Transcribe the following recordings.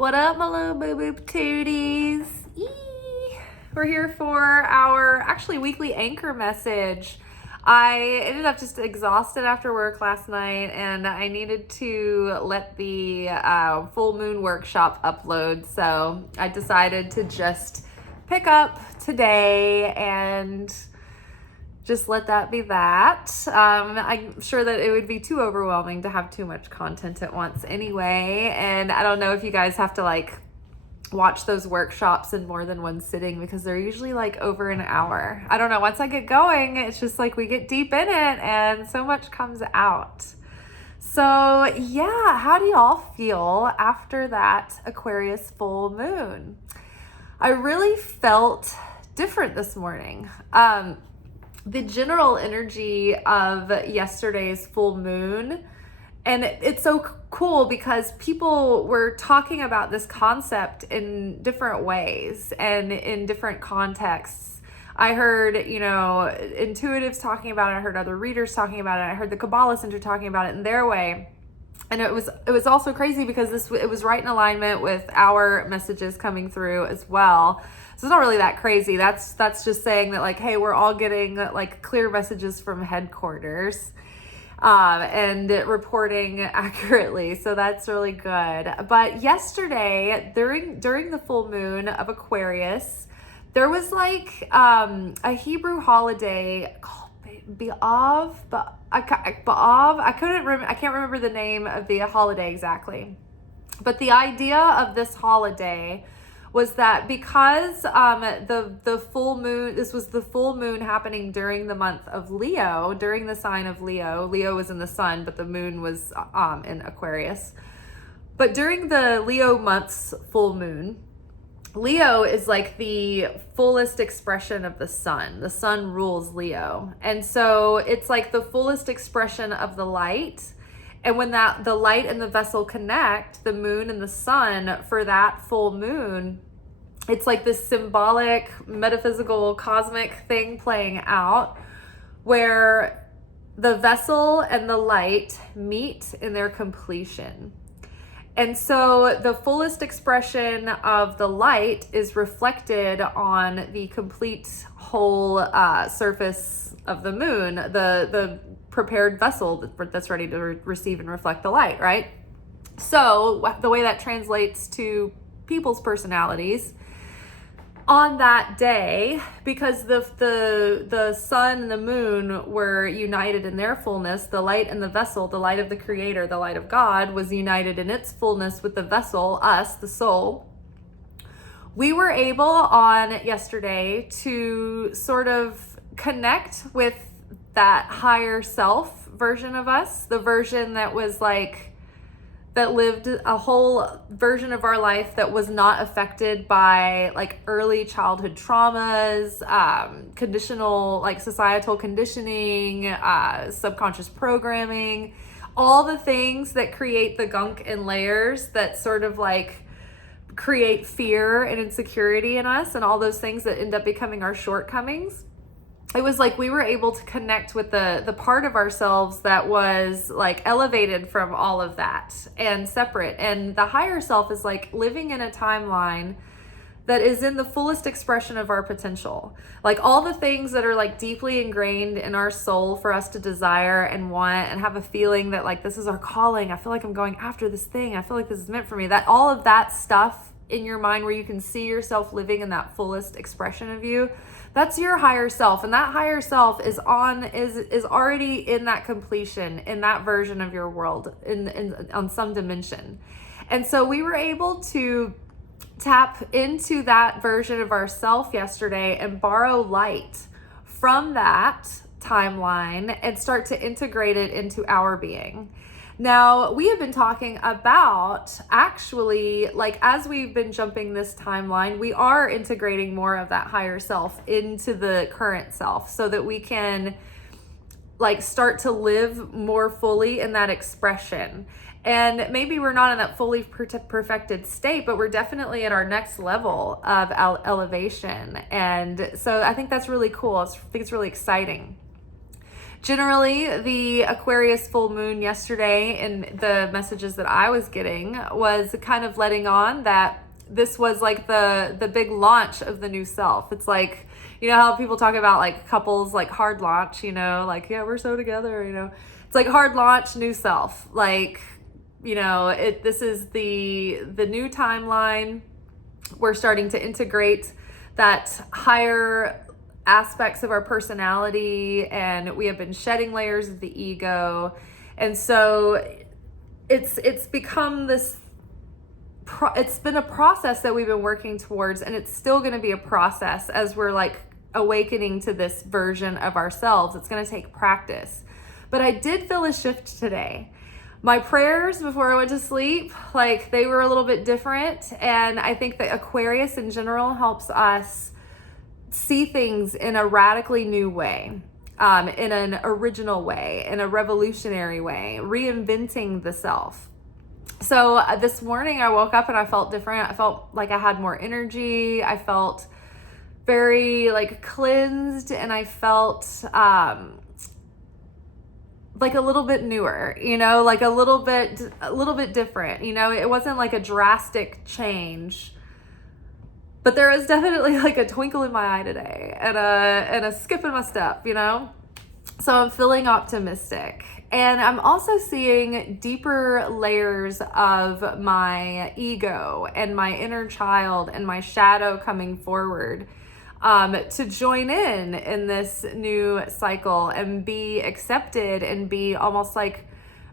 What up, my little boo-boo patooties? We're here for our actually weekly anchor message. I ended up just exhausted after work last night, and I needed to let the full moon workshop upload. So I decided to just pick up today and just let that be that. I'm sure that it would be too overwhelming to have too much content at once anyway. And I don't know if you guys have to watch those workshops in more than one sitting, because they're usually over an hour. I don't know. Once I get going, it's just we get deep in it and so much comes out. So yeah, how do y'all feel after that Aquarius full moon? I really felt different this morning. The general energy of yesterday's full moon, and it's so cool because people were talking about this concept in different ways and in different contexts. I heard, intuitives talking about it. I heard other readers talking about it. I heard the Kabbalah Center talking about it in their way. And it was also crazy because it was right in alignment with our messages coming through as well. So it's not really that crazy. That's just saying that hey, we're all getting clear messages from headquarters and reporting accurately. So that's really good. But yesterday during the full moon of Aquarius, there was a Hebrew holiday called B'Av. I can't remember the name of the holiday exactly. But the idea of this holiday was that because the full moon, this was the full moon happening during the month of Leo, during the sign of Leo. Leo was in the sun, but the moon was in Aquarius. But during the Leo month's full moon, Leo is the fullest expression of the sun. The sun rules Leo. And so it's the fullest expression of the light. And when the light and the vessel connect, the moon and the sun, for that full moon, it's this symbolic, metaphysical, cosmic thing playing out where the vessel and the light meet in their completion. And so the fullest expression of the light is reflected on the complete whole surface of the moon, the prepared vessel that's ready to receive and reflect the light, right? So the way that translates to people's personalities on that day, because the sun and the moon were united in their fullness, the light and the vessel, the light of the Creator, the light of God, was united in its fullness with the vessel, us, the soul. We were able on yesterday to sort of connect with that higher self version of us, the version that was that lived a whole version of our life that was not affected by early childhood traumas, conditional societal conditioning, subconscious programming, all the things that create the gunk and layers that sort of create fear and insecurity in us, and all those things that end up becoming our shortcomings. It was we were able to connect with the part of ourselves that was elevated from all of that and separate. And the higher self is living in a timeline that is in the fullest expression of our potential. All the things that are deeply ingrained in our soul for us to desire and want and have a feeling that this is our calling. I feel I'm going after this thing. I feel this is meant for me. That all of that stuff in your mind where you can see yourself living in that fullest expression of you, that's your higher self. And that higher self is already in that completion, in that version of your world, on some dimension. And so we were able to tap into that version of ourself yesterday and borrow light from that timeline and start to integrate it into our being. Now, we have been talking about actually, as we've been jumping this timeline, we are integrating more of that higher self into the current self so that we can start to live more fully in that expression. And maybe we're not in that fully perfected state, but we're definitely at our next level of elevation. And so I think that's really cool. I think it's really exciting. Generally, the Aquarius full moon yesterday, and the messages that I was getting was kind of letting on that this was like the big launch of the new self. It's like, you know how people talk about like couples, like hard launch, you know, like, yeah, we're so together, you know. It's like hard launch, new self. Like, you know, this is the new timeline. We're starting to integrate that higher aspects of our personality, and we have been shedding layers of the ego. And so it's become this it's been a process that we've been working towards, and it's still going to be a process as we're like awakening to this version of ourselves. It's going to take practice. But I did feel a shift today. My prayers before I went to sleep, like, they were a little bit different, and I think that Aquarius in general helps us see things in a radically new way, in an original way, in a revolutionary way, reinventing the self. So this morning I woke up and I felt different. I felt like I had more energy. I felt very like cleansed, and I felt like a little bit newer, you know, like a little bit different. You know, it wasn't like a drastic change, but there is definitely like a twinkle in my eye today and a skip in my step, you know? So I'm feeling optimistic. And I'm also seeing deeper layers of my ego and my inner child and my shadow coming forward to join in this new cycle and be accepted and be almost like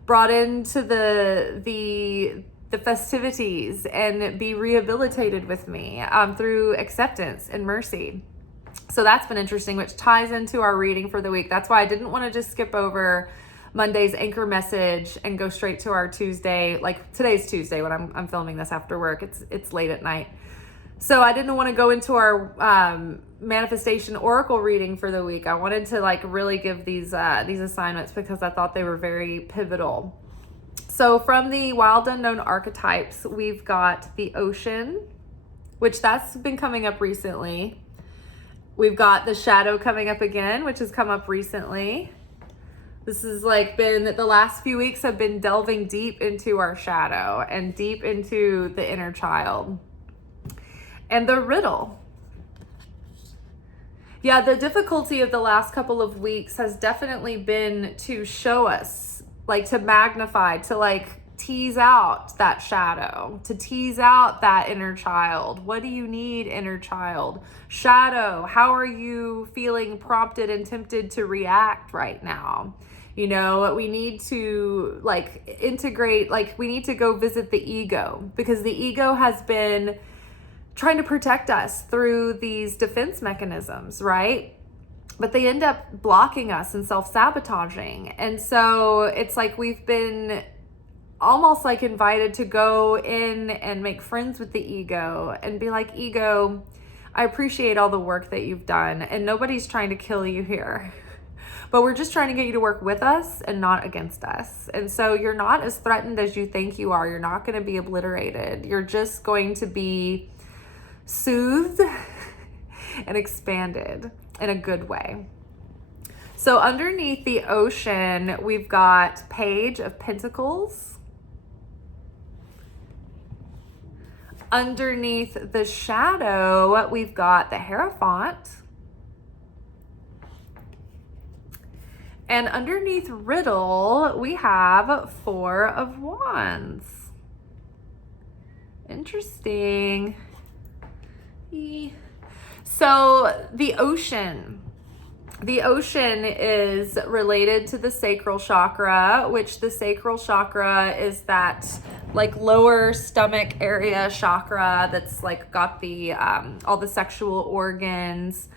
brought into the festivities and be rehabilitated with me through acceptance and mercy. So that's been interesting, which ties into our reading for the week. That's why I didn't want to just skip over Monday's anchor message and go straight to our Tuesday. Like, today's Tuesday when I'm filming this after work. It's late at night. So I didn't want to go into our manifestation oracle reading for the week. I wanted to like really give these assignments because I thought they were very pivotal. So from the wild unknown archetypes, we've got the ocean, which that's been coming up recently. We've got the shadow coming up again, which has come up recently. This has like been, the last few weeks have been delving deep into our shadow and deep into the inner child. And the riddle. Yeah, the difficulty of the last couple of weeks has definitely been to show us, like to magnify, to like tease out that shadow, to tease out that inner child. What do you need, inner child? Shadow, how are you feeling prompted and tempted to react right now? You know, we need to like integrate, like we need to go visit the ego, because the ego has been trying to protect us through these defense mechanisms, right? But they end up blocking us and self-sabotaging. And so it's like we've been almost like invited to go in and make friends with the ego and be like, ego, I appreciate all the work that you've done, and nobody's trying to kill you here. But we're just trying to get you to work with us and not against us. And so you're not as threatened as you think you are. You're not going to be obliterated. You're just going to be soothed and expanded in a good way. So underneath the ocean, we've got Page of Pentacles. Underneath the shadow, we've got the Hierophant. And underneath riddle, we have Four of Wands. Interesting. So the ocean is related to the sacral chakra, which the sacral chakra is that like lower stomach area chakra that's like got the all the sexual organs.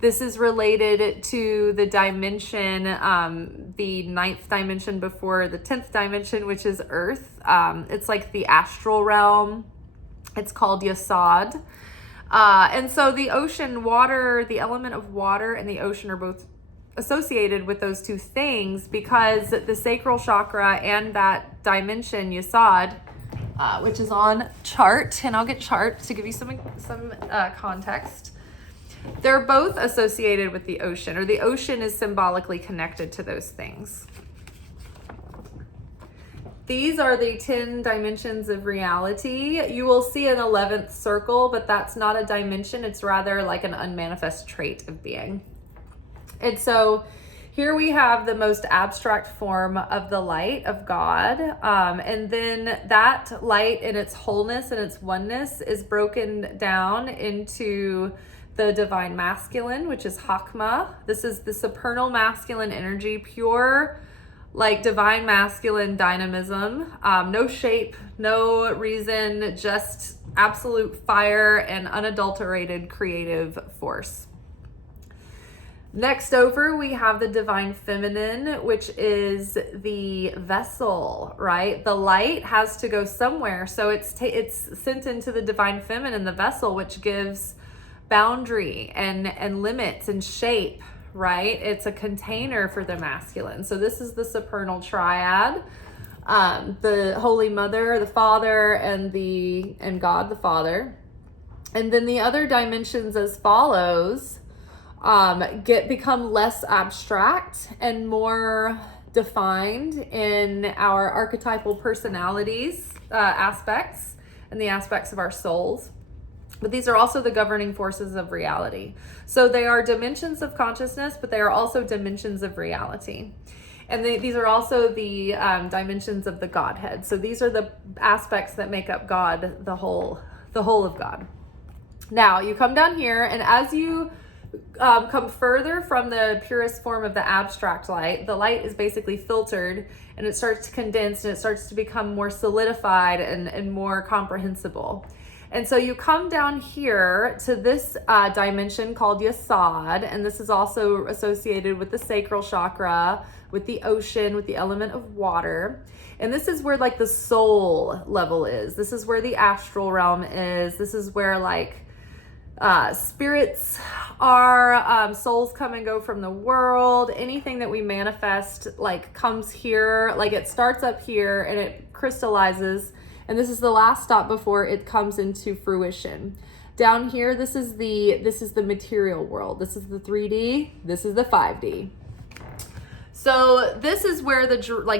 This is related to the dimension, the 9th dimension before the 10th dimension, which is Earth. It's like the astral realm. It's called Yasod. And so the ocean, water, the element of water and the ocean are both associated with those two things, because the sacral chakra and that dimension, Yasod, which is on chart, and I'll get chart to give you some context. They're both associated with the ocean, or the ocean is symbolically connected to those things. These are the 10 dimensions of reality. You will see an 11th circle, but that's not a dimension. It's rather like an unmanifest trait of being. And so here we have the most abstract form of the light of God. And then that light in its wholeness and its oneness is broken down into the divine masculine, which is Hakma. This is the supernal masculine energy, pure, like divine masculine dynamism, no shape, no reason, just absolute fire and unadulterated creative force. Next over, we have the divine feminine, which is the vessel, right? The light has to go somewhere. So it's sent into the divine feminine, the vessel, which gives boundary and limits and shape, right? It's a container for the masculine. So this is the supernal triad, the Holy Mother, the Father, and God the Father. And then the other dimensions as follows become less abstract and more defined in our archetypal personalities aspects and the aspects of our souls. But these are also the governing forces of reality. So they are dimensions of consciousness, but they are also dimensions of reality. And these are also the dimensions of the Godhead. So these are the aspects that make up God, the whole of God. Now you come down here, and as you come further from the purest form of the abstract light, the light is basically filtered, and it starts to condense, and it starts to become more solidified and more comprehensible. And so you come down here to this dimension called Yasad, and this is also associated with the sacral chakra, with the ocean, with the element of water. And this is where like the soul level is. This is where the astral realm is. This is where like spirits are, souls come and go from the world. Anything that we manifest like comes here, like it starts up here and it crystallizes. And this is the last stop before it comes into fruition. Down here, this is the material world. This is the 3D. This is the 5D. So this is where the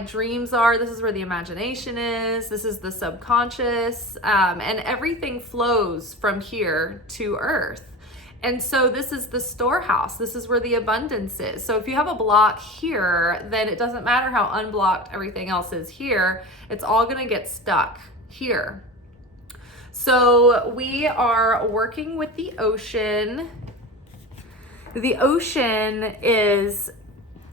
dreams are. This is where the imagination is. This is the subconscious, and everything flows from here to Earth. And so this is the storehouse. This is where the abundance is. So if you have a block here, then it doesn't matter how unblocked everything else is here. It's all going to get stuck here. So we are working with the ocean. The ocean is,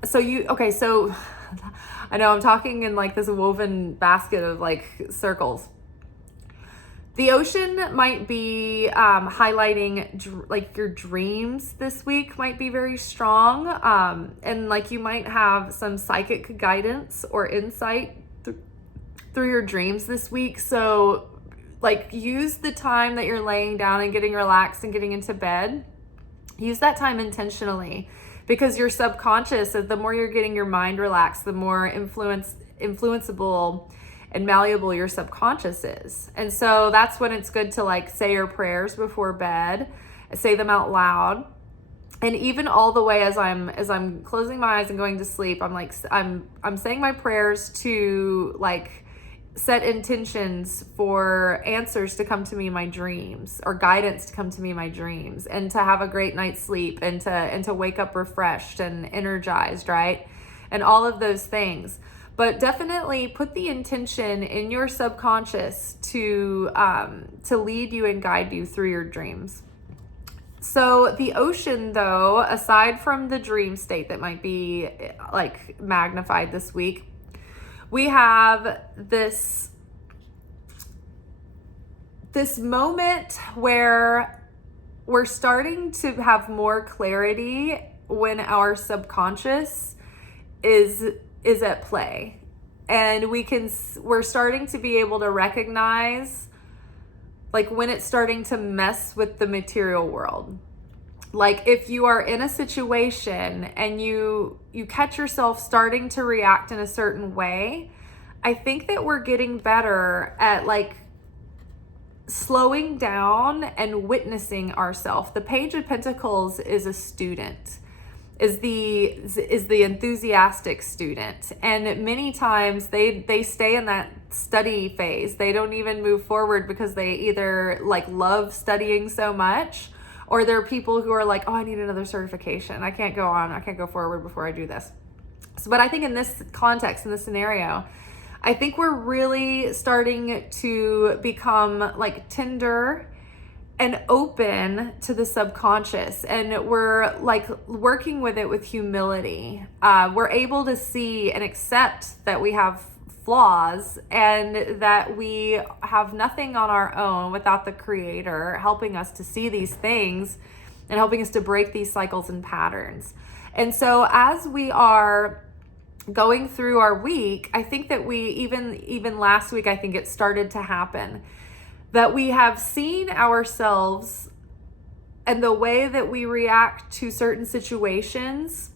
so I know I'm talking in like this woven basket of like circles. The ocean might be highlighting like your dreams this week might be very strong. And like you might have some psychic guidance or insight through your dreams this week. So like use the time that you're laying down and getting relaxed and getting into bed. Use that time intentionally, because your subconscious, the more you're getting your mind relaxed, the more influenceable and malleable your subconscious is. And so that's when it's good to like say your prayers before bed, say them out loud. And even all the way as I'm closing my eyes and going to sleep, I'm saying my prayers to like set intentions for answers to come to me in my dreams, or guidance to come to me in my dreams, and to have a great night's sleep, and to wake up refreshed and energized, right? And all of those things. But definitely put the intention in your subconscious to lead you and guide you through your dreams. So the ocean, though, aside from the dream state that might be like magnified this week, we have this moment where we're starting to have more clarity when our subconscious is at play, and we're starting to be able to recognize like when it's starting to mess with the material world. Like if you are in a situation and you catch yourself starting to react in a certain way, I think that we're getting better at like slowing down and witnessing ourselves. The Page of Pentacles is a student, is the enthusiastic student, and many times they stay in that study phase. They don't even move forward because they either like love studying so much, or there are people who are like, oh, I need another certification, I can't go forward before I do this. So, but I think in this context, in this scenario, I think we're really starting to become like tender and open to the subconscious, and we're like working with it with humility. We're able to see and accept that we have flaws and that we have nothing on our own without the Creator helping us to see these things and helping us to break these cycles and patterns. And so as we are going through our week, I think that we even last week, I think it started to happen, that we have seen ourselves and the way that we react to certain situations,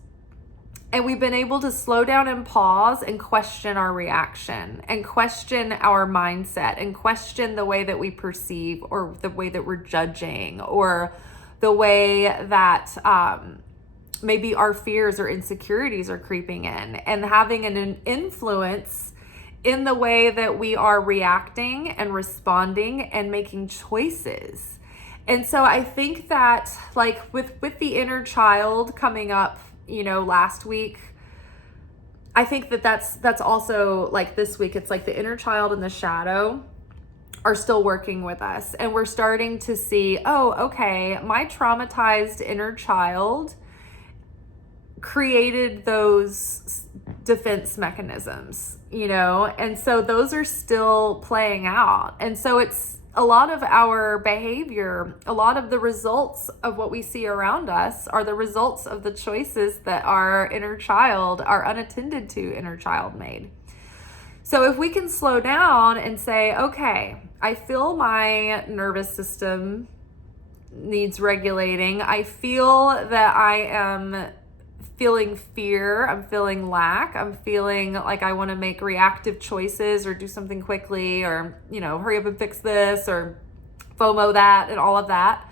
and we've been able to slow down and pause and question our reaction and question our mindset and question the way that we perceive, or the way that we're judging, or the way that maybe our fears or insecurities are creeping in and having an influence in the way that we are reacting and responding and making choices. And so I think that like with the inner child coming up, last week, I think that that's also like this week, it's like the inner child and the shadow are still working with us, and we're starting to see, oh, okay, my traumatized inner child created those defense mechanisms, and so those are still playing out. And so it's a lot of our behavior, a lot of the results of what we see around us are the results of the choices that our inner child, our unattended to inner child made. So if we can slow down and say, okay, I feel my nervous system needs regulating. I feel that I am feeling fear, I'm feeling lack, I'm feeling like I want to make reactive choices or do something quickly, or, hurry up and fix this, or FOMO that, and all of that.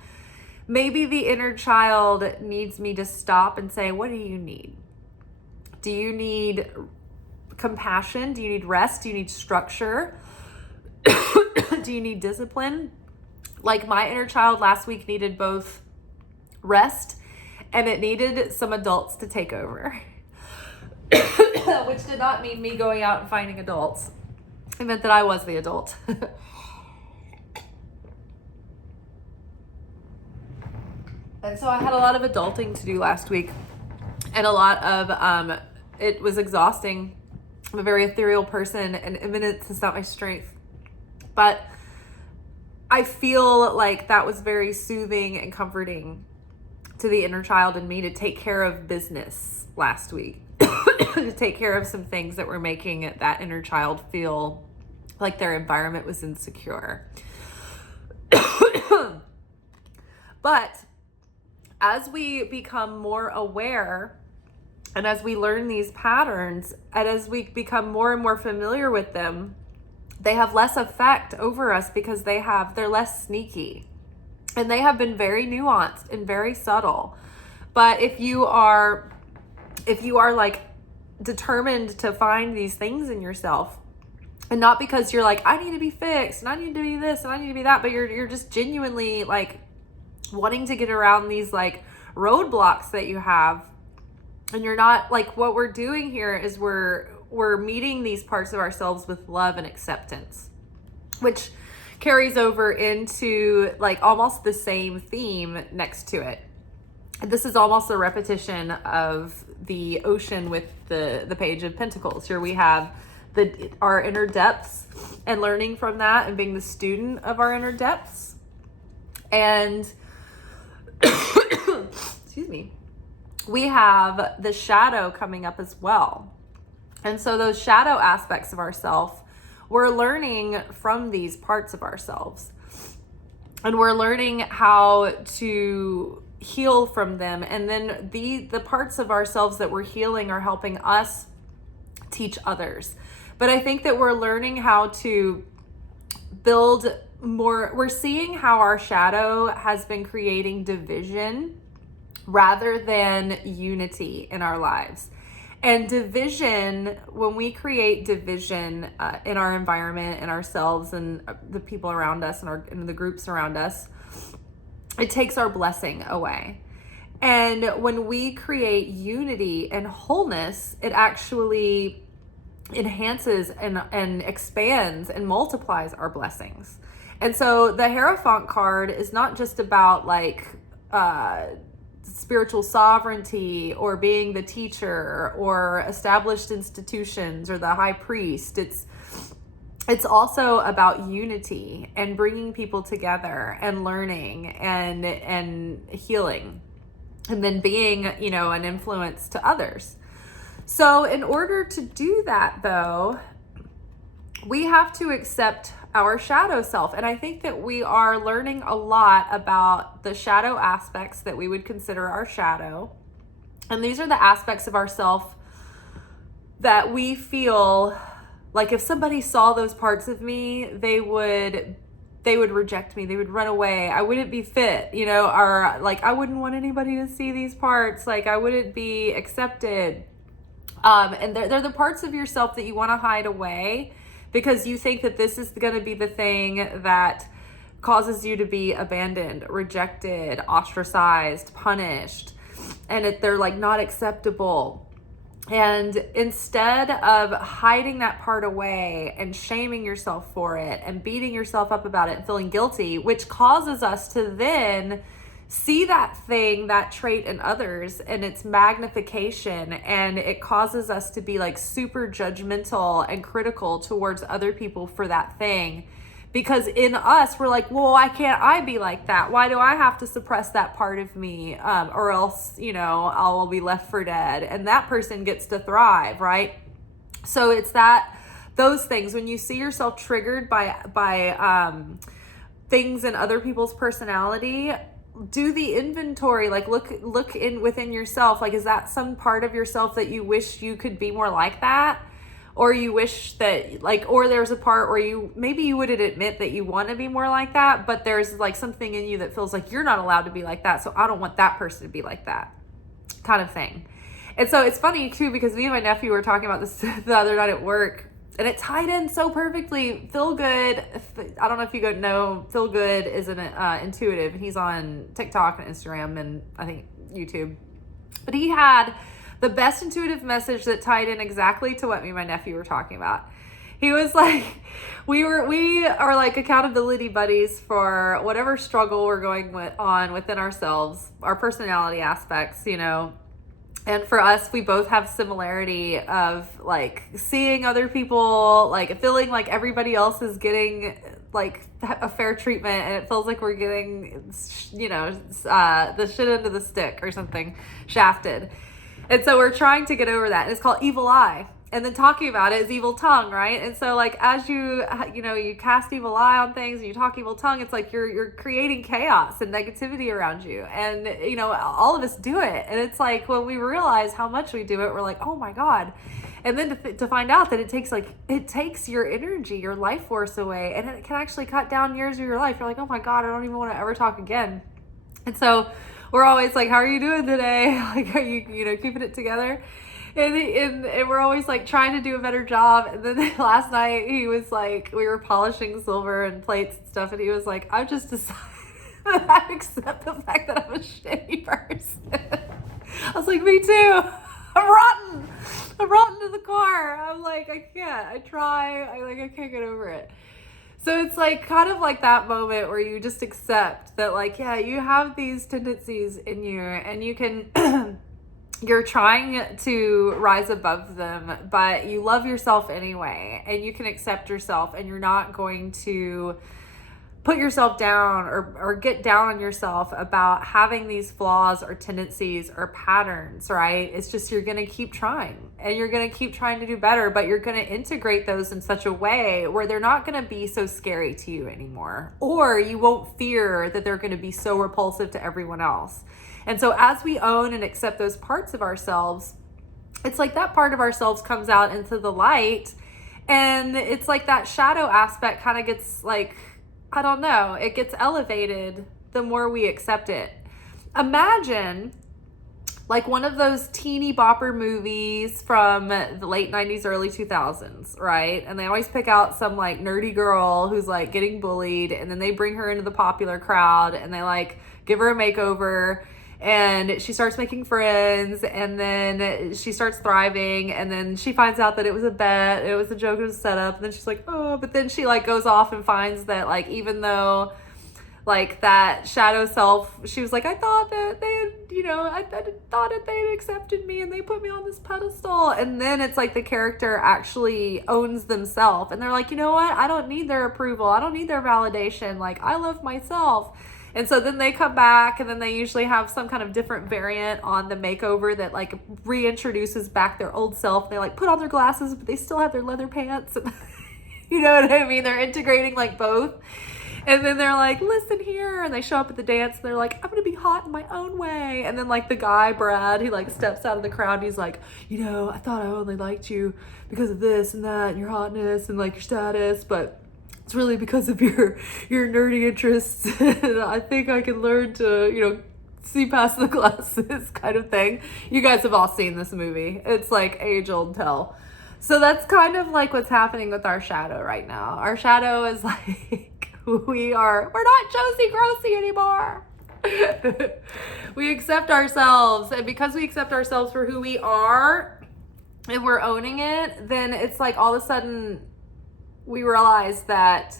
Maybe the inner child needs me to stop and say, what do you need? Do you need compassion? Do you need rest? Do you need structure? Do you need discipline? Like my inner child last week needed both rest, and it needed some adults to take over, which did not mean me going out and finding adults. It meant that I was the adult. And so I had a lot of adulting to do last week, and a lot of, it was exhausting. I'm a very ethereal person, and imminence is not my strength. But I feel like that was very soothing and comforting to the inner child in me to take care of business last week, to take care of some things that were making that inner child feel like their environment was insecure. But as we become more aware, and as we learn these patterns, and as we become more and more familiar with them, they have less effect over us because they're less sneaky. And they have been very nuanced and very subtle. But if you are like determined to find these things in yourself, and not because you're like, I need to be fixed and I need to be this and I need to be that, but you're just genuinely like wanting to get around these like roadblocks that you have, and you're not like, what we're doing here is we're meeting these parts of ourselves with love and acceptance, which carries over into like almost the same theme next to it. This is almost a repetition of the ocean with the Page of Pentacles. Here we have our inner depths and learning from that and being the student of our inner depths. And excuse me, we have the shadow coming up as well. And so those shadow aspects of ourself, we're learning from these parts of ourselves, and we're learning how to heal from them. And then the parts of ourselves that we're healing are helping us teach others. But I think that we're learning how to build we're seeing how our shadow has been creating division rather than unity in our lives. And division, when we create division in our environment and ourselves and the people around us and the groups around us, it takes our blessing away. And when we create unity and wholeness, it actually enhances and expands and multiplies our blessings. And so the Hierophant card is not just about like spiritual sovereignty or being the teacher or established institutions or the high priest. It's also about unity and bringing people together and learning and healing, and then being, you know, an influence to others. So in order to do that, though, we have to accept our shadow self. And I think that we are learning a lot about the shadow aspects that we would consider our shadow. And these are the aspects of ourself that we feel like if somebody saw those parts of me, they would reject me. They would run away. I wouldn't be fit, you know, or like I wouldn't want anybody to see these parts. Like I wouldn't be accepted. And they're the parts of yourself that you want to hide away because you think that this is going to be the thing that causes you to be abandoned, rejected, ostracized, punished, and they're like not acceptable. And instead of hiding that part away and shaming yourself for it and beating yourself up about it and feeling guilty, which causes us to then see that thing, that trait in others and its magnification, and it causes us to be like super judgmental and critical towards other people for that thing. Because in us, we're like, well, why can't I be like that? Why do I have to suppress that part of me? Or else, you know, I'll be left for dead. And that person gets to thrive, right? So it's those things, when you see yourself triggered by things in other people's personality, do the inventory, like look within yourself. Like, is that some part of yourself that you wish you could be more like that? Or you wish that like, or there's a part where maybe you wouldn't admit that you want to be more like that, but there's like something in you that feels like you're not allowed to be like that. So I don't want that person to be like that kind of thing. And so it's funny too, because me and my nephew were talking about this the other night at work, and it tied in so perfectly. Feel Good, I don't know if you know, Feel Good is an intuitive, and he's on TikTok and Instagram and I think YouTube. But he had the best intuitive message that tied in exactly to what me and my nephew were talking about. He was like, we are like accountability buddies for whatever struggle we're going on within ourselves, our personality aspects, you know. And for us, we both have similarity of like seeing other people, like feeling like everybody else is getting like a fair treatment, and it feels like we're getting, you know, the shit end of the stick or something, shafted. And so we're trying to get over that. And it's called evil eye. And then talking about it is evil tongue, right? And so like as you cast evil eye on things and you talk evil tongue, it's like you're creating chaos and negativity around you. And, you know, all of us do it. And it's like when we realize how much we do it, we're like, oh my God. And then to find out that it takes your energy, your life force away. And it can actually cut down years of your life. You're like, oh my God, I don't even want to ever talk again. And so we're always like, how are you doing today? Like, are you know, keeping it together? And we're always like trying to do a better job. And then last night he was like, we were polishing silver and plates and stuff. And he was like, I've just decided that I accept the fact that I'm a shitty person. I was like, me too. I'm rotten to the core. I'm like, I can't. I try. I can't get over it. So it's like kind of like that moment where you just accept that, like, yeah, you have these tendencies in you and you can, you're trying to rise above them, but you love yourself anyway, and you can accept yourself, and you're not going to put yourself down or get down on yourself about having these flaws or tendencies or patterns, right? It's just, you're going to keep trying, and you're going to keep trying to do better, but you're going to integrate those in such a way where they're not going to be so scary to you anymore, or you won't fear that they're going to be so repulsive to everyone else. And so as we own and accept those parts of ourselves, it's like that part of ourselves comes out into the light, and it's like that shadow aspect kind of gets like I don't know, it gets elevated the more we accept it. Imagine like one of those teeny bopper movies from the late 90s, early 2000s, right? And they always pick out some like nerdy girl who's like getting bullied, and then they bring her into the popular crowd and they like give her a makeover, and she starts making friends, and then she starts thriving, and then she finds out that it was a bet, it was a joke, it was a setup, and then she's like, oh, but then she like goes off and finds that like even though like that shadow self, she was like, I thought that they had, I thought that they had accepted me and they put me on this pedestal. And then it's like the character actually owns themselves, and they're like, you know what? I don't need their approval. I don't need their validation. Like, I love myself. And so then they come back, and then they usually have some kind of different variant on the makeover that like reintroduces back their old self. They like put on their glasses, but they still have their leather pants. You know what I mean? They're integrating like both. And then they're like, listen here. And they show up at the dance, and they're like, I'm going to be hot in my own way. And then like the guy, Brad, he like steps out of the crowd, and he's like, I thought I only liked you because of this and that and your hotness and like your status, but it's really because of your nerdy interests. And I think I can learn to, see past the glasses kind of thing. You guys have all seen this movie. It's like age old tell. So that's kind of like what's happening with our shadow right now. Our shadow is like, we're not Josie Grossi anymore. We accept ourselves, and because we accept ourselves for who we are and we're owning it, then it's like all of a sudden we realize that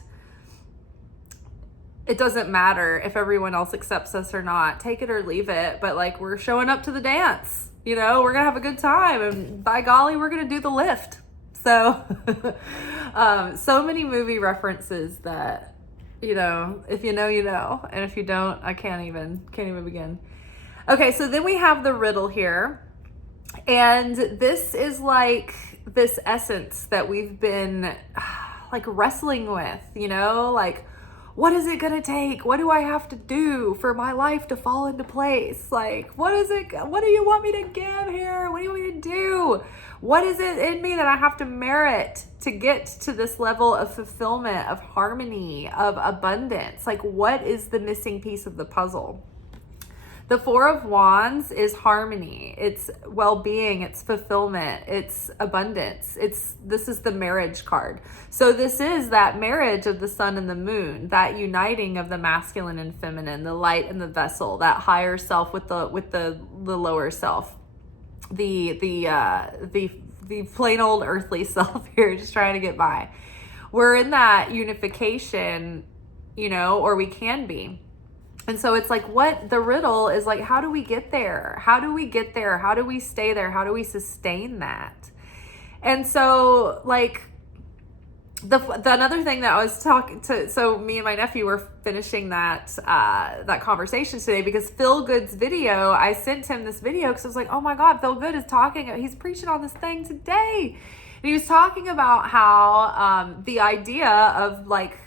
it doesn't matter if everyone else accepts us or not. Take it or leave it, but like we're showing up to the dance, we're gonna have a good time, and by golly, we're gonna do the lift. So so many movie references that, if you know, and if you don't, I can't even begin. Okay, so then we have the riddle here, and this is like this essence that we've been like wrestling with, like, what is it gonna take? What do I have to do for my life to fall into place? Like, what do you want me to give here? What do you want me to do? What is it in me that I have to merit to get to this level of fulfillment, of harmony, of abundance? Like, what is the missing piece of the puzzle? The Four of Wands is harmony. It's well-being. It's fulfillment. It's abundance. This is the marriage card. So this is that marriage of the sun and the moon, that uniting of the masculine and feminine, the light and the vessel, that higher self with the lower self. The plain old earthly self here, just trying to get by. We're in that unification, or we can be. And so it's like, what the riddle is like, how do we get there? How do we get there? How do we stay there? How do we sustain that? And so like the another thing that I was talking to, so me and my nephew were finishing that conversation today, because Phil Good's video, I sent him this video because I was like, oh my God, Phil Good is he's preaching on this thing today. And he was talking about how the idea of like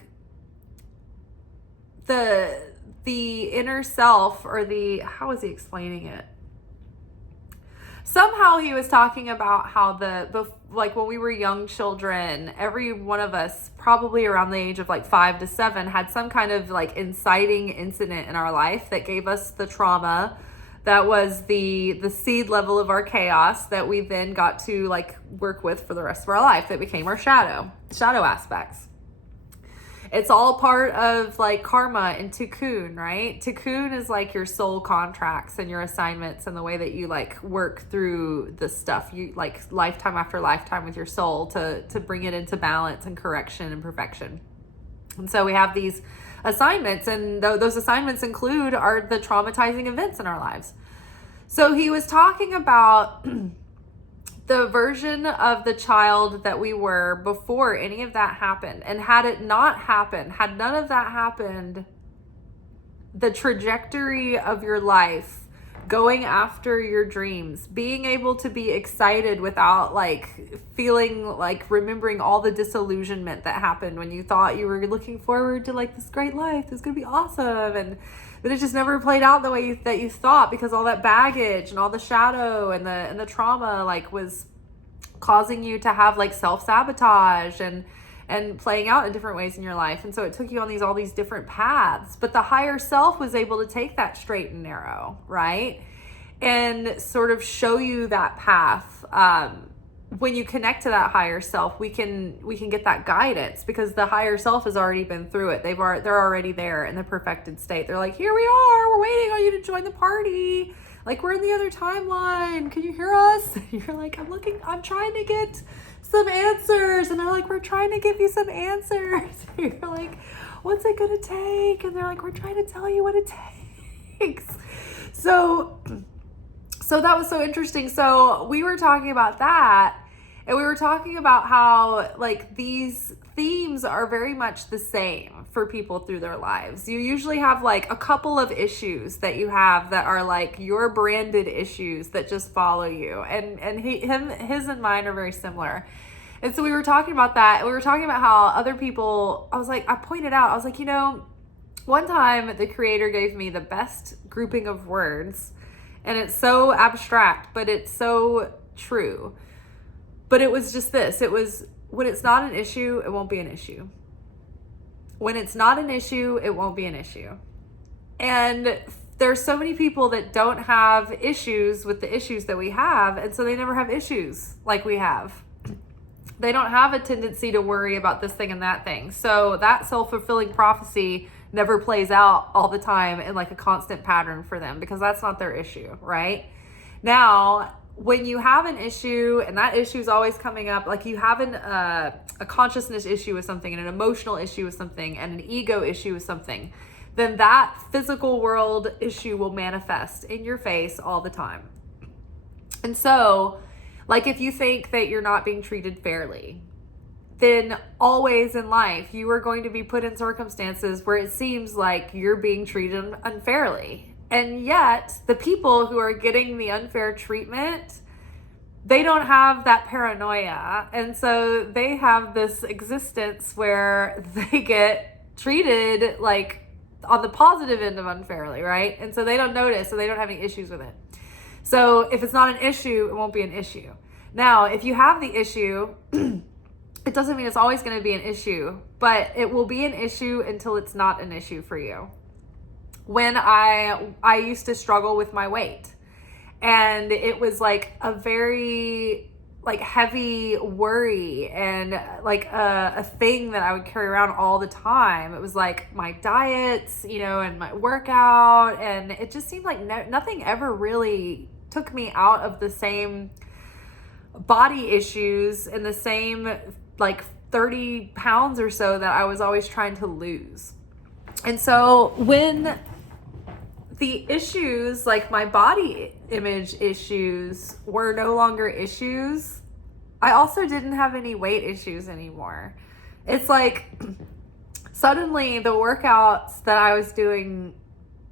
the inner self, or how was he explaining it? Somehow he was talking about how like when we were young children, every one of us, probably around the age of like 5 to 7, had some kind of like inciting incident in our life that gave us the trauma that was the seed level of our chaos that we then got to like work with for the rest of our life, that became our shadow aspects. It's all part of like karma and tikkun, right? Tikkun is like your soul contracts and your assignments and the way that you like work through the stuff you like lifetime after lifetime with your soul to bring it into balance and correction and perfection. And so we have these assignments, and those assignments include the traumatizing events in our lives. So he was talking about the version of the child that we were before any of that happened. And had it not happened, had none of that happened, the trajectory of your life, going after your dreams, being able to be excited without like feeling like remembering all the disillusionment that happened when you thought you were looking forward to like this great life, this is gonna be awesome, and then it just never played out the way that you thought, because all that baggage and all the shadow and the trauma like was causing you to have like self-sabotage and and playing out in different ways in your life. And so it took you on all these different paths, but the higher self was able to take that straight and narrow, right? And sort of show you that path. When you connect to that higher self, we can get that guidance, because the higher self has already been through it. They're already there in the perfected state. They're like, here we are, we're waiting on you to join the party. Like, we're in the other timeline. Can you hear us? You're like, I'm trying to get some answers. And they're like, we're trying to give you some answers. You're like, what's it going to take? And they're like, we're trying to tell you what it takes. So that was so interesting. So we were talking about that, and we were talking about how like these themes are very much the same for people through their lives. You usually have like a couple of issues that you have that are like your branded issues that just follow you. And his and mine are very similar. And so we were talking about that. We were talking about how other people, I pointed out, I was like, one time the Creator gave me the best grouping of words. And it's so abstract, but it's so true. But it was just this. It was, when it's not an issue, it won't be an issue. When it's not an issue, it won't be an issue. And there's so many people that don't have issues with the issues that we have. And so they never have issues like we have. They don't have a tendency to worry about this thing and that thing. So that self-fulfilling prophecy never plays out all the time in like a constant pattern for them, because that's not their issue, right? Now, when you have an issue and that issue is always coming up, like you have a consciousness issue with something and an emotional issue with something and an ego issue with something, then that physical world issue will manifest in your face all the time. And so, like if you think that you're not being treated fairly, then always in life, you are going to be put in circumstances where it seems like you're being treated unfairly. And yet, the people who are getting the unfair treatment, they don't have that paranoia. And so they have this existence where they get treated like on the positive end of unfairly, right? And so they don't notice, so they don't have any issues with it. So if it's not an issue, it won't be an issue. Now, if you have the issue, it doesn't mean it's always going to be an issue, but it will be an issue until it's not an issue for you. When I used to struggle with my weight, and it was like a very like heavy worry and like a thing that I would carry around all the time. It was like my diets, and my workout, and it just seemed like nothing ever really took me out of the same body issues and the same like 30 pounds or so that I was always trying to lose. And so when the issues, like my body image issues, were no longer issues, I also didn't have any weight issues anymore. It's like suddenly the workouts that I was doing,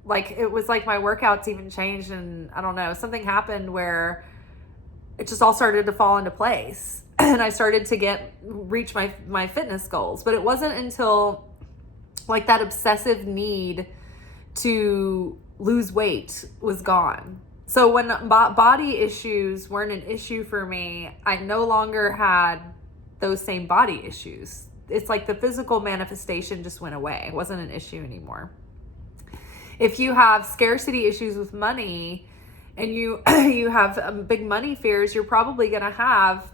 like it was like my workouts even changed, and I don't know, something happened where it just all started to fall into place. And I started to reach my fitness goals. But it wasn't until like that obsessive need to lose weight was gone. So when body issues weren't an issue for me, I no longer had those same body issues. It's like the physical manifestation just went away. It wasn't an issue anymore. If you have scarcity issues with money and you have big money fears, you're probably going to have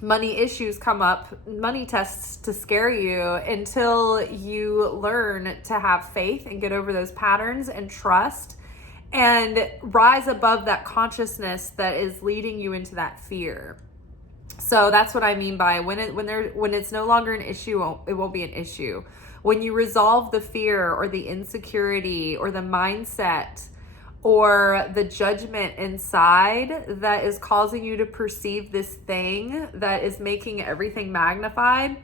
money issues come up, money tests to scare you, until you learn to have faith and get over those patterns and trust and rise above that consciousness that is leading you into that fear. So that's what I mean by when it's no longer an issue, it won't be an issue. When you resolve the fear or the insecurity or the mindset or the judgment inside that is causing you to perceive this thing that is making everything magnified,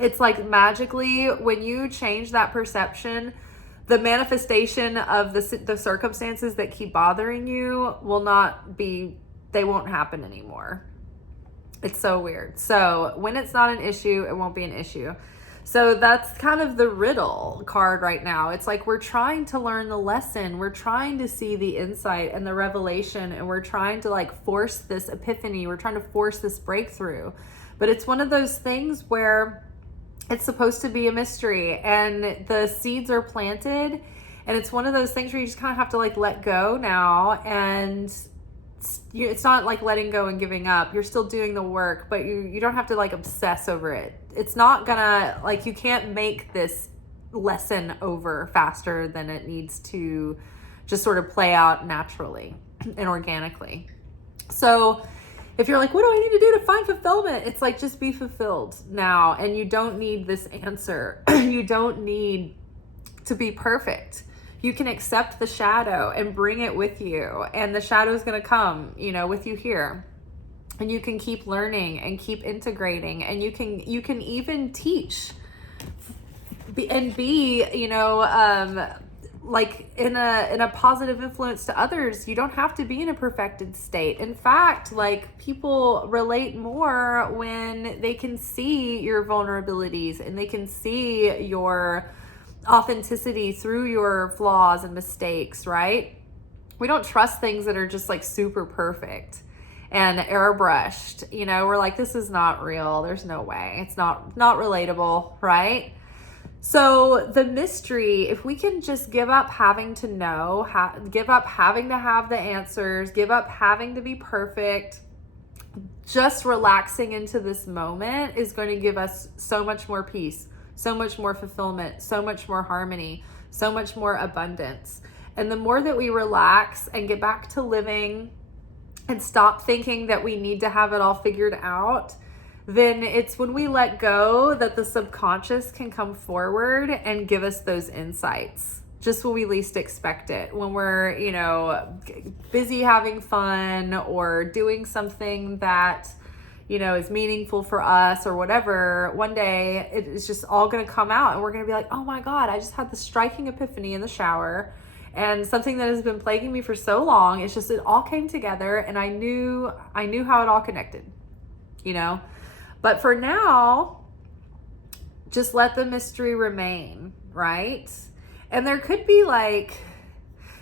it's like magically when you change that perception, the manifestation of the circumstances that keep bothering you they won't happen anymore. It's so weird. So when it's not an issue, it won't be an issue. So that's kind of the riddle card right now. It's like we're trying to learn the lesson. We're trying to see the insight and the revelation, and we're trying to like force this epiphany. We're trying to force this breakthrough. But it's one of those things where It's supposed to be a mystery, and the seeds are planted, and it's one of those things where you just kind of have to like let go now, and it's not like letting go and giving up. You're still doing the work, but you don't have to like obsess over it. It's not gonna, like, you can't make this lesson over faster than it needs to just sort of play out naturally and organically. So if you're like, what do I need to do to find fulfillment? It's like, just be fulfilled now. And you don't need this answer. You don't need to be perfect. You can accept the shadow and bring it with you. And the shadow is going to come, you know, with you here. And you can keep learning and keep integrating. And you can even teach and be, you know, like in a positive influence to others. You don't have to be in a perfected state. In fact, like, people relate more when they can see your vulnerabilities and they can see your authenticity through your flaws and mistakes, right? We don't trust things that are just like super perfect and airbrushed. You know, we're like, this is not real. There's no way. It's not relatable, right? So the mystery, if we can just give up having to know, give up having to have the answers, give up having to be perfect, just relaxing into this moment is going to give us so much more peace, so much more fulfillment, so much more harmony, so much more abundance. And the more that we relax and get back to living and stop thinking that we need to have it all figured out, then it's when we let go that the subconscious can come forward and give us those insights just when we least expect it. When we're, you know, busy having fun or doing something that, you know, is meaningful for us or whatever, one day it's just all going to come out and we're going to be like, oh my God, I just had this striking epiphany in the shower, and something that has been plaguing me for so long, it's just, it all came together, and I knew how it all connected, you know? But for now, just let the mystery remain, right? And there could be a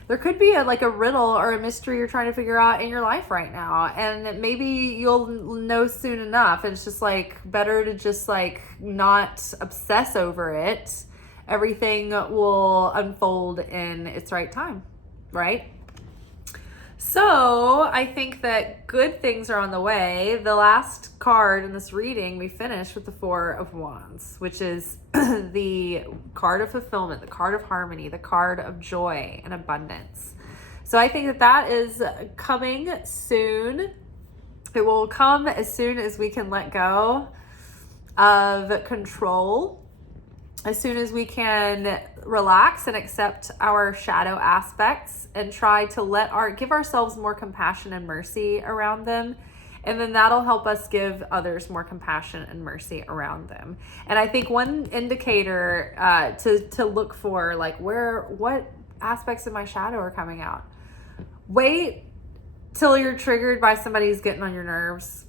riddle or a mystery you're trying to figure out in your life right now. And maybe you'll know soon enough. And it's just like better to just like not obsess over it. Everything will unfold in its right time, right? So I think that good things are on the way. The last card in this reading, we finished with the Four of Wands, which is the card of fulfillment, the card of harmony, the card of joy and abundance. So I think that is coming soon. It will come as soon as we can let go of control, as soon as we can relax and accept our shadow aspects and try to give ourselves more compassion and mercy around them. And then that'll help us give others more compassion and mercy around them. And I think one indicator to look for, like, what aspects of my shadow are coming out. Wait till you're triggered by somebody who's getting on your nerves.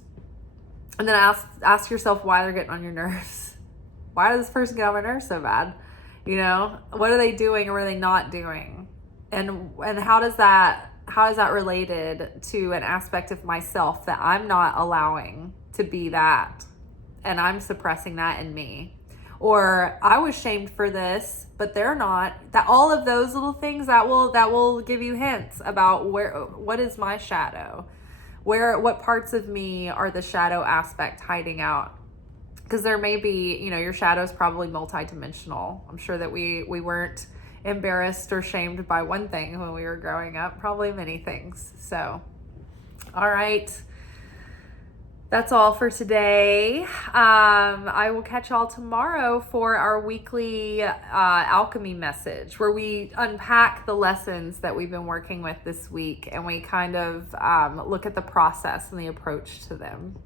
And then ask yourself why they're getting on your nerves. Why does this person get on my nerves so bad? You know, what are they doing or what are they not doing? And how is that related to an aspect of myself that I'm not allowing to be that, and I'm suppressing that in me? Or I was shamed for this, but they're not. That all of those little things that will give you hints about what is my shadow? What parts of me are the shadow aspect hiding out? Because there may be, you know, your shadow is probably multidimensional. I'm sure that we weren't embarrassed or shamed by one thing when we were growing up, probably many things. So, all right. That's all for today. I will catch y'all tomorrow for our weekly alchemy message, where we unpack the lessons that we've been working with this week, and we kind of look at the process and the approach to them.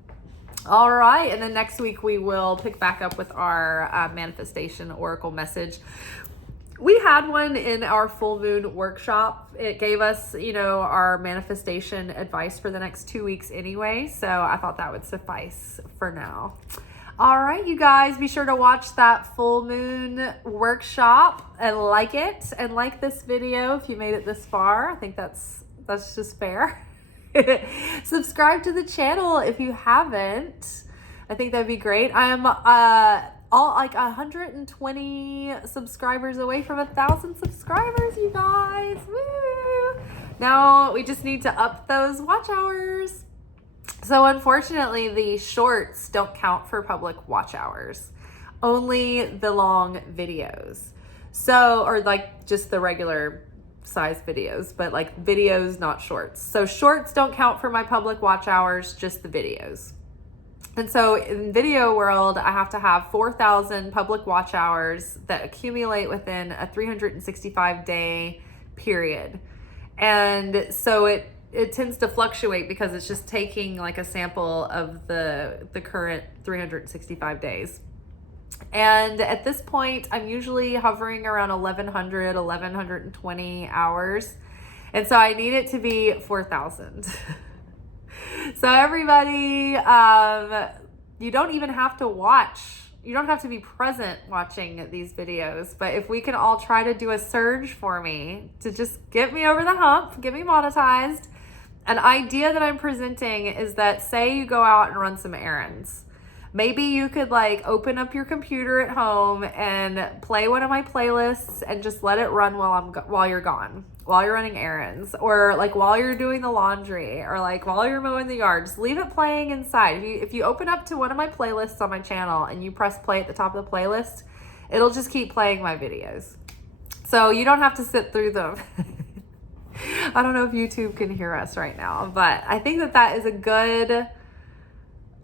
All right. And then next week we will pick back up with our manifestation oracle message. We had one in our full moon workshop. It gave us, you know, our manifestation advice for the next 2 weeks anyway. So I thought that would suffice for now. All right, you guys, be sure to watch that full moon workshop and like it, and like this video if you made it this far. I think that's just fair. Subscribe to the channel if you haven't. I think that'd be great. I am all like 120 subscribers away from 1,000 subscribers, you guys. Woo! Now we just need to up those watch hours. So unfortunately, the shorts don't count for public watch hours, only the long videos. So, or like just the regular size videos, but like videos, not shorts. So shorts don't count for my public watch hours, just the videos. And so in video world, I have to have 4,000 public watch hours that accumulate within a 365-day period. And so it tends to fluctuate because it's just taking like a sample of the current 365 days. And at this point, I'm usually hovering around 1,120 hours. And so I need it to be 4,000. So everybody, you don't even have to watch. You don't have to be present watching these videos. But if we can all try to do a surge for me to just get me over the hump, get me monetized. An idea that I'm presenting is that, say you go out and run some errands. Maybe you could like open up your computer at home and play one of my playlists and just let it run while you're gone, while you're running errands, or like while you're doing the laundry, or like while you're mowing the yard. Just leave it playing inside. If you open up to one of my playlists on my channel and you press play at the top of the playlist, it'll just keep playing my videos. So you don't have to sit through them. I don't know if YouTube can hear us right now, but I think that is a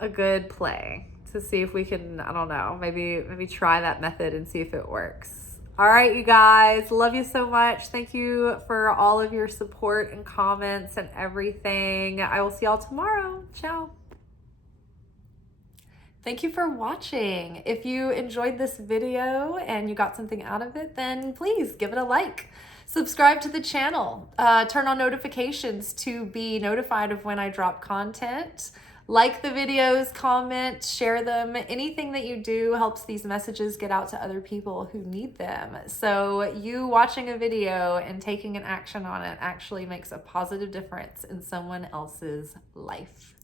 good play to see if we can, I don't know, maybe try that method and see if it works. All right, you guys, love you so much. Thank you for all of your support and comments and everything. I will see y'all tomorrow. Ciao. Thank you for watching. If you enjoyed this video and you got something out of it, then please give it a like. Subscribe to the channel. Turn on notifications to be notified of when I drop content. Like the videos, comment, share them. Anything that you do helps these messages get out to other people who need them. So you watching a video and taking an action on it actually makes a positive difference in someone else's life.